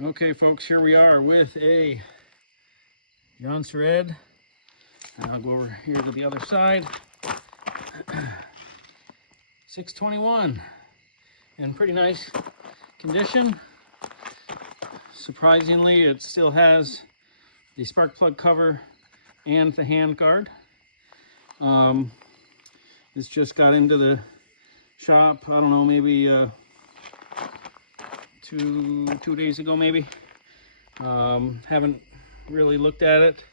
Okay folks, here we are with a Jonsered. I'll go over here to the other side. 621 in pretty nice condition. Surprisingly, it still has the spark plug cover and the hand guard. This just got into the shop, I don't know, maybe two days ago maybe. Haven't really looked at it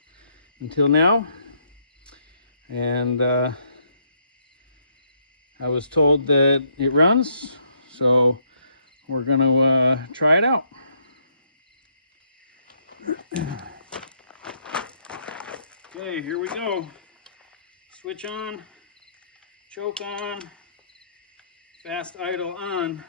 until now, and I was told that it runs, so we're gonna try it out. Okay, here we go. Switch on, choke on, fast idle on.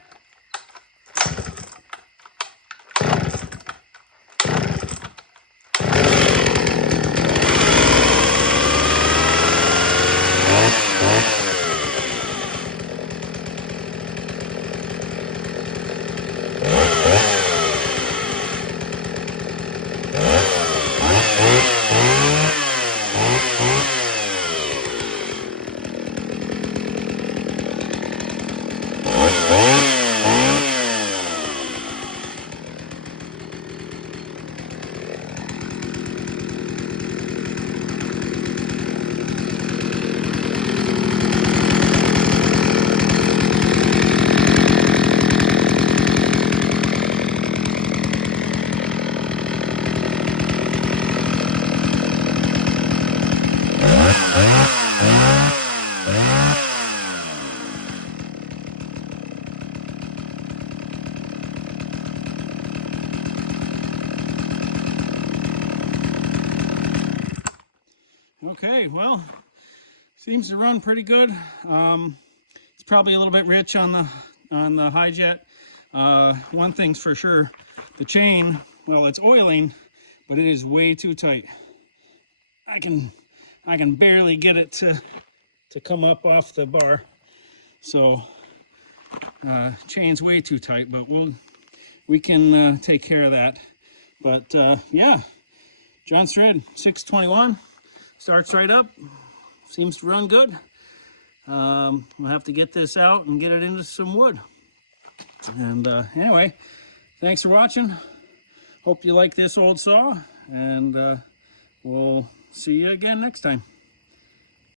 Okay, well, seems to run pretty good. It's probably a little bit rich on the high jet. One thing's for sure, the chain, well, it's oiling, but it is way too tight. I can barely get it to come up off the bar. So chain's way too tight, but we can take care of that. But yeah, Jonsered 621 starts right up, seems to run good. We'll have to get this out and get it into some wood. And anyway, thanks for watching. Hope you like this old saw, and we'll see you again next time.